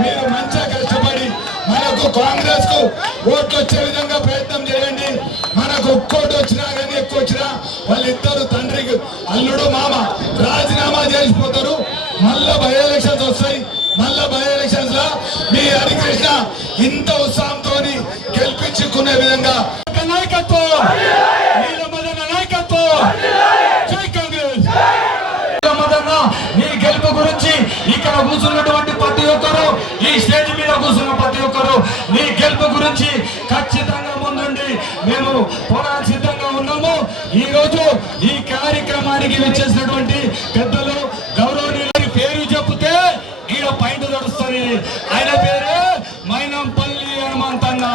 మీరు మంచిగా కష్టపడి మనకు కాంగ్రెస్ కు ఓట్లు వచ్చే విధంగా ప్రయత్నం చేయండి. మనకు ఒక్కోటి వచ్చినా కానీ ఎక్కువ వచ్చినా వాళ్ళిద్దరు తండ్రికి అల్లుడు మామ రాజీనామా చేసిపోతారు. మళ్ళా బై ఎలక్షన్స్ వస్తాయి. మళ్ళా బై ఎలక్షన్స్ లా మీ హరికృష్ణ ఇంత ఉత్సాహంతో గెలిపించుకునే విధంగా నాయకత్వం, నీలమదన నాయకత్వం, జై కాంగ్రెస్. నీలమదన నీ గెలుపు గురించి ఇక్కడ కూర్చున్నటువంటి ప్రతి ఒక్కరు, ఈ స్టేజ్ మీద కూర్చున్న ప్రతి ఒక్కరు నీ గెలుపు గురించి ఖచ్చితంగా ముందుండి మేము పోరాట సిద్ధంగా ఉన్నాము. ఈ రోజు ఈ కార్యక్రమానికి వచ్చేసినటువంటి పెద్దలు గౌరవనీయుల పేరు చెప్తే ఈడ పైన నడుస్తుంది. ఆయన పేరు మైనంపల్లి హనుమంతన్న.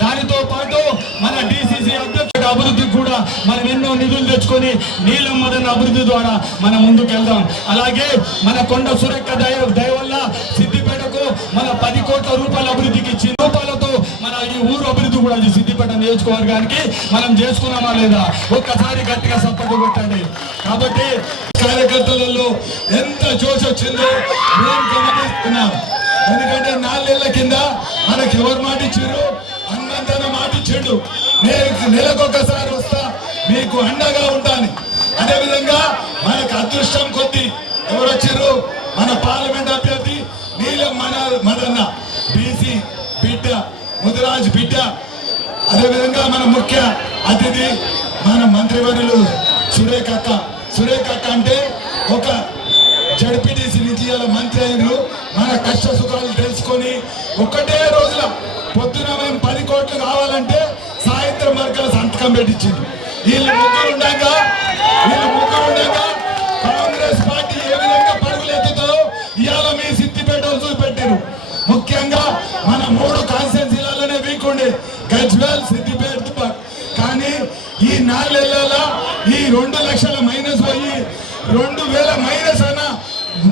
దానితో పాటు మన డిసిసి అధ్యక్షుడు అభివృద్ధికి కూడా మనం ఎన్నో నిధులు తెచ్చుకొని నీలమదన అభివృద్ధి ద్వారా మనం ముందుకు వెళ్దాం. అలాగే మన కొండ సురేఖ దయ వల్ల సిద్దిపేటకు మన 10 కోట్ల రూపాయల అభివృద్ధికి ఇచ్చిన రూపాయలతో మన ఈ ఊరు అభివృద్ధి కూడా సిద్దిపేట నియోజకవర్గానికి మనం చేసుకున్నామా లేదా ఒక్కసారి గట్టిగా సపోర్ట్ కొట్టండి. కాబట్టి కార్యకర్తలలో ఎంత జోష్ వచ్చిందో మేము గమనిస్తున్నాం. ఎందుకంటే 4 నెలల కింద మనకు ఎవరు మాట ఇచ్చారు? అన్నంతన మాట ఇచ్చిండు. నెలకొకసారి వస్తా మీకు అండగా ఉంటాను. అదేవిధంగా మనకు అదృష్టం కొద్ది ఎవరు వచ్చారు? మన పార్లమెంట్ అభ్యర్థి నీలమదన బీసీ బిడ్డ, ముదిరాజ్ బిడ్డ. అదేవిధంగా మన ముఖ్య అతిథి మన మంత్రివర్యులు సురేఖ అక్క అంటే ఒక జడ్పీటీసీ నుంచి ఇలా మంత్రి అయినరు. మన కష్ట సుఖాలు తెలుసుకొని ఒకటే రోజుల పొద్దున మేము 10 కోట్లు కావాలంటే సాయంత్రం వరకు సంతకం పెట్టించింది. వీళ్ళు ముగ్గురు ఉండగా కాంగ్రెస్ పార్టీ ఏ విధంగా పరుగులు ఎత్తుతుందో ఇవాళ మీ సిద్దిపేట చూపెట్టారు. ముఖ్యంగా మన 3 కాన్స్టిట్యున్సీలలోనే వీక్ ఉండే గజ్వేల్, సిద్దిపేట. కానీ ఈ 4 నెలల ఈ 2 లక్షల మైనస్ పోయి 2000 మైనస్ అన్న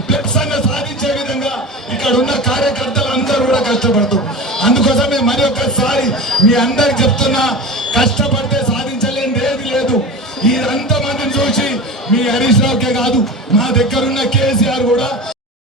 ప్లస్ అన్న సాధించే విధంగా ఇక్కడ ఉన్న కార్యకర్తలు అందరూ కూడా కష్టపడతారు. అందుకోసమే మరి ఒక్కసారి మీ అందరికి చెప్తున్నా, కష్టపడితే సాధించలేనిది ఏది లేదు. ఈ అంతమందిని చూసి మీ హరీష్ రావుకే కాదు, మా దగ్గరున్న కేసీఆర్ కూడా